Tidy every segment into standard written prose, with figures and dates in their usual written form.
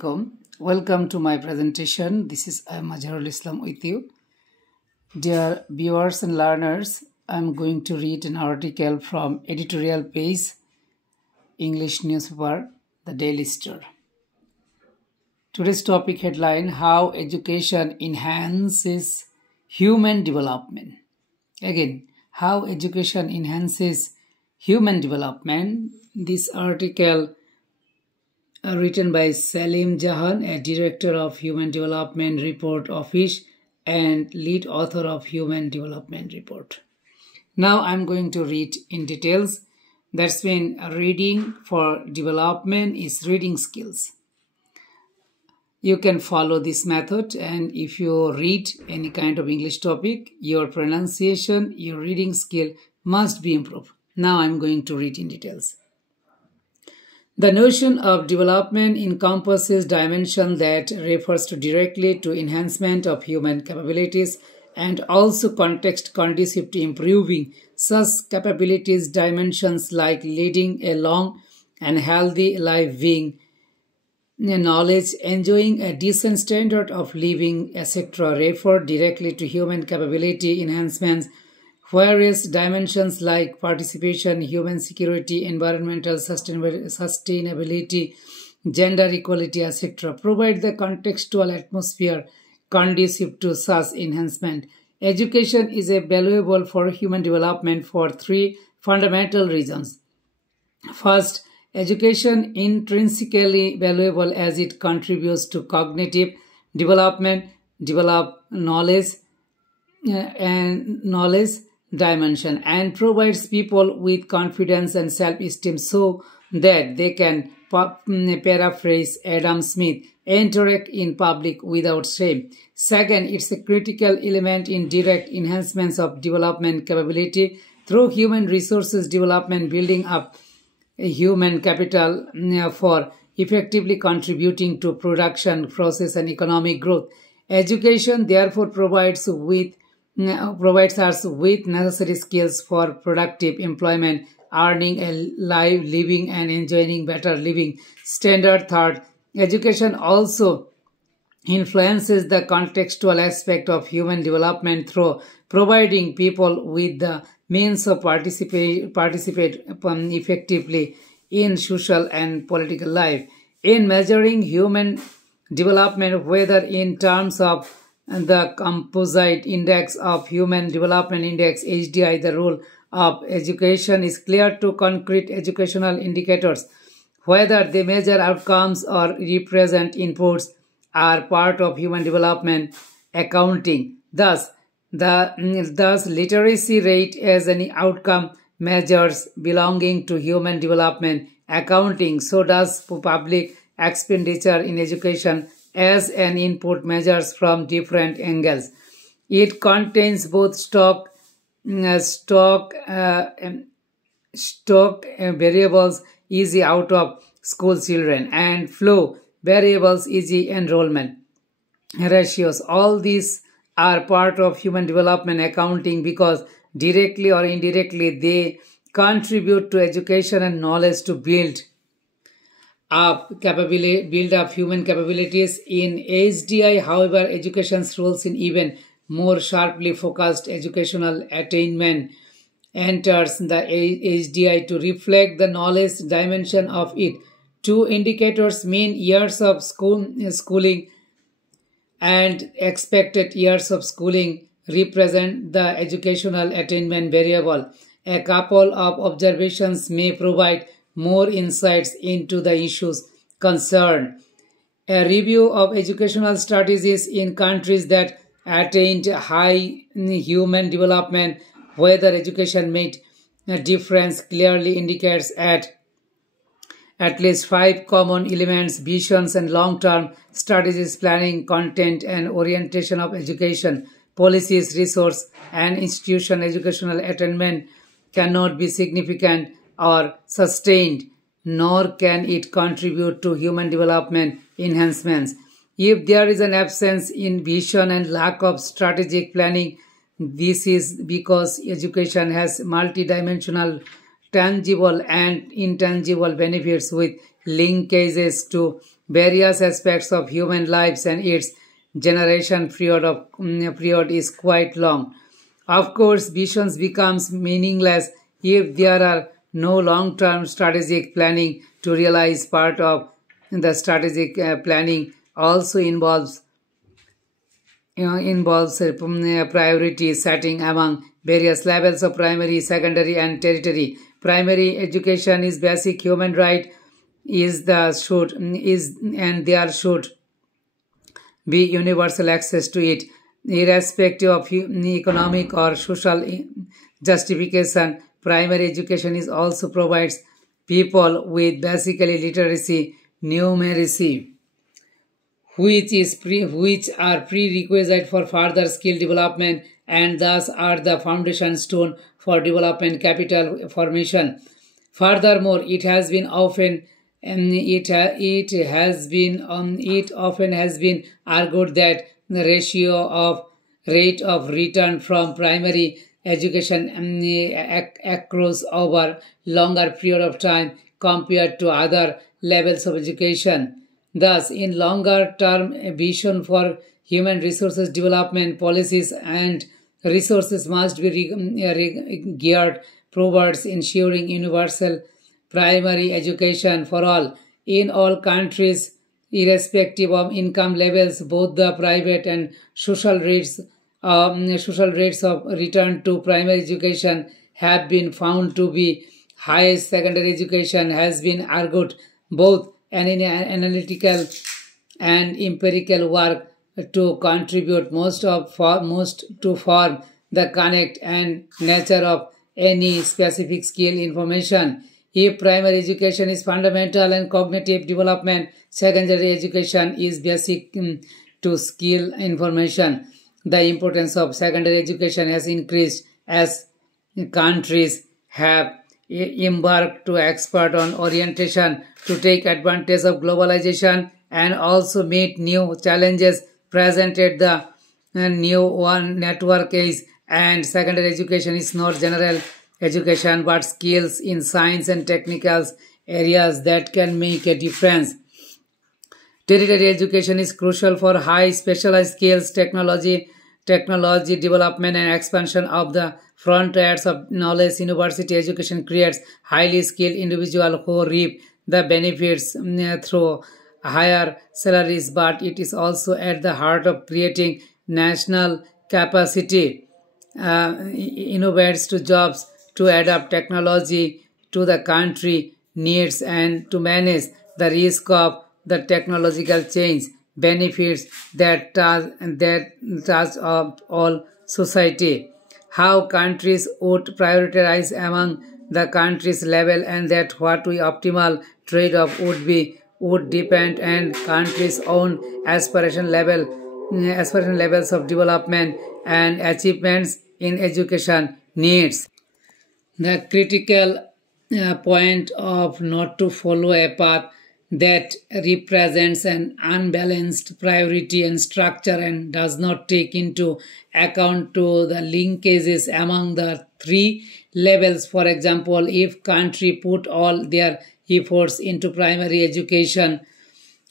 alaikum. Welcome to my presentation. This is Mazharul Islam with you. Dear viewers and learners, I'm going to read an article from editorial page, English newspaper, The Daily Star. Today's topic headline: How Education Enhances Human Development. Again, how education enhances human development. This article written by Salim Jahan, a director of Human Development Report Office and lead author of Human Development Report. Now I'm going to read in details. That's when reading for development is reading skills. You can follow this method, and if you read any kind of English topic, your pronunciation, your reading skill must be improved. Now I'm going to read in details. The notion of development encompasses dimension that refers to directly to enhancement of human capabilities and also context conducive to improving such capabilities. Dimensions like leading a long and healthy life, being knowledge, enjoying a decent standard of living, etc. refer directly to human capability enhancements, whereas dimensions like participation, human security, environmental sustainability, gender equality, etc. provide the contextual atmosphere conducive to such enhancement. Education is valuable for human development for three fundamental reasons. First, education intrinsically valuable as it contributes to cognitive development, develop knowledge dimension, and provides people with confidence and self-esteem so that they can, paraphrase Adam Smith, interact in public without shame. Second, it's a critical element in direct enhancements of development capability through human resources development, building up human capital for effectively contributing to production, process, and economic growth. Education therefore provides us with necessary skills for productive employment, earning a living, and enjoying better living standard. Third, education also influences the contextual aspect of human development through providing people with the means of participate effectively in social and political life. In measuring human development, whether in terms of the Composite Index of Human Development Index HDI, the role of education is clear to concrete educational indicators, whether they measure outcomes or represent inputs, are part of human development accounting. Thus, literacy rate as an outcome measures belonging to human development accounting. So does public expenditure in education as an input measures from different angles. It contains both stock variables, easy out of school children, and flow variables, easy enrollment ratios. All these are part of human development accounting because directly or indirectly they contribute to education and knowledge to build up human capabilities. In HDI, however, education's roles in even more sharply focused educational attainment enters the HDI to reflect the knowledge dimension of it. Two indicators, mean years of schooling and expected years of schooling, represent the educational attainment variable. A couple of observations may provide more insights into the issues concerned. A review of educational strategies in countries that attained high human development, whether education made a difference, clearly indicates at least 5 common elements: visions and long-term strategies, planning, content and orientation of education, policies, resource and institution. Educational attainment cannot be significant or sustained, nor can it contribute to human development enhancements if there is an absence in vision and lack of strategic planning. This is because education has multidimensional tangible and intangible benefits with linkages to various aspects of human lives, and its generation period is quite long. Of course, visions becomes meaningless if there are no long-term strategic planning to realize. Part of the strategic planning also involves priority setting among various levels of primary, secondary, and tertiary. Primary education is basic human right. There should be universal access to it, irrespective of economic or social justification. Primary education is also provides people with basically literacy, numeracy, which are prerequisite for further skill development and thus are the foundation stone for development capital formation. Furthermore, it often has been argued that the rate of return from primary education accrues over longer period of time compared to other levels of education. Thus, in longer term vision for human resources development, policies and resources must be geared towards ensuring universal primary education for all in all countries, irrespective of income levels. Both the private and social rates of return to primary education have been found to be highest. Secondary education has been argued both and in analytical and empirical work to contribute most to form the connect and nature of any specific skill information. If primary education is fundamental and cognitive development, secondary education is basic to skill information. The importance of secondary education has increased as countries have embarked to expert on orientation to take advantage of globalization and also meet new challenges presented the new one network age. And secondary education is not general education but skills in science and technical areas that can make a difference. Tertiary education is crucial for high specialized skills, technology development and expansion of the frontiers of knowledge. University education creates highly skilled individuals who reap the benefits through higher salaries, but it is also at the heart of creating national capacity, innovates to jobs, to adapt technology to the country needs and to manage the risk of the technological change. Benefits that touch of all society. How countries would prioritize among the country's level and that what we optimal trade-off would depend on countries' own aspiration levels of development and achievements in education needs. The critical point of not to follow a path that represents an unbalanced priority and structure and does not take into account to the linkages among the three levels. For example, if country put all their efforts into primary education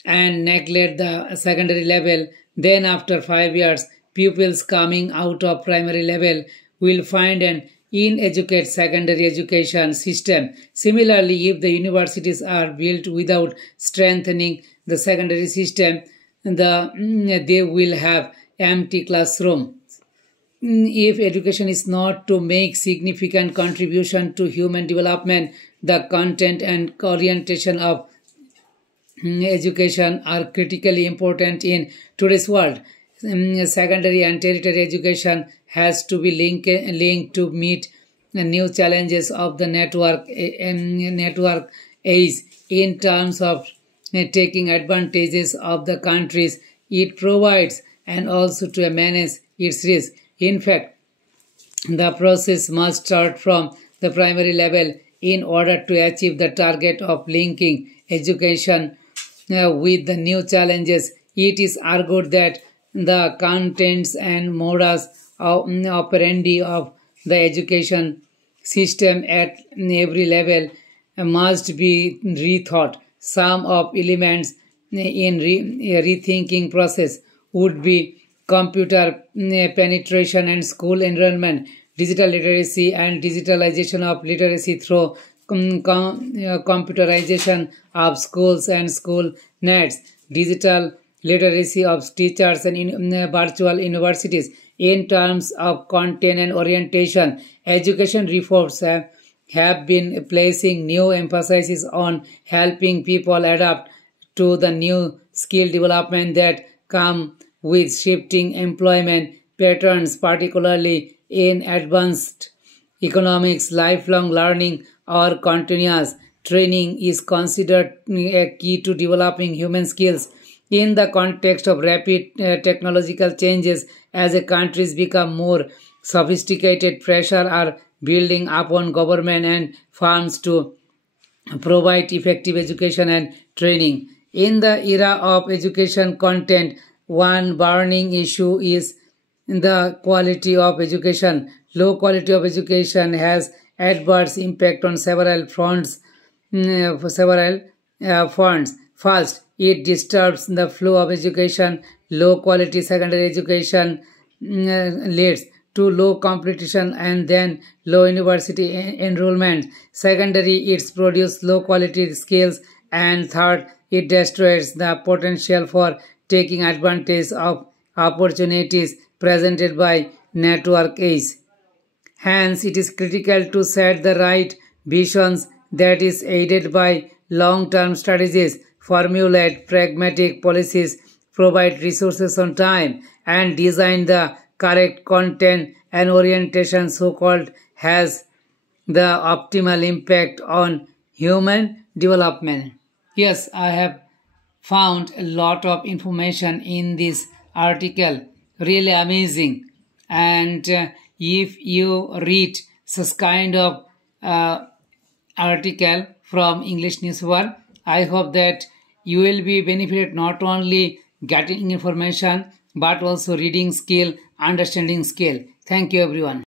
and neglect the secondary level, then after 5 years, pupils coming out of primary level will find an inadequate secondary education system. Similarly, if the universities are built without strengthening the secondary system, they will have empty classrooms. If education is not to make significant contribution to human development, the content and orientation of education are critically important in today's world. Secondary and tertiary education has to be linked to meet the new challenges of the network age in terms of taking advantages of the countries it provides and also to manage its risk. In fact, the process must start from the primary level in order to achieve the target of linking education with the new challenges. It is argued that the contents and modus operandi of the education system at every level must be rethought. Some of elements in rethinking process would be computer penetration and school enrollment, digital literacy and digitalization of literacy through computerization of schools and school nets, digital literacy of teachers and virtual universities. In terms of content and orientation, education reforms have been placing new emphasis on helping people adapt to the new skill development that come with shifting employment patterns, particularly in advanced economics. Lifelong learning or continuous training is considered a key to developing human skills in the context of rapid technological changes. As a countries become more sophisticated, pressure are building upon government and firms to provide effective education and training. In the era of education content, one burning issue is the quality of education. Low quality of education has adverse impact on several fronts. Fronts. First, it disturbs the flow of education. Low quality secondary education leads to low competition and then low university enrollment. Secondary, it produces low quality skills. And third, it destroys the potential for taking advantage of opportunities presented by network age. Hence, it is critical to set the right visions that is aided by long-term strategies, formulate pragmatic policies, provide resources on time, and design the correct content and orientation so-called has the optimal impact on human development. Yes, I have found a lot of information in this article. Really amazing. And if you read such kind of article from English Newsworld, I hope that you will be benefited not only getting information but also reading skill, understanding skill. Thank you everyone.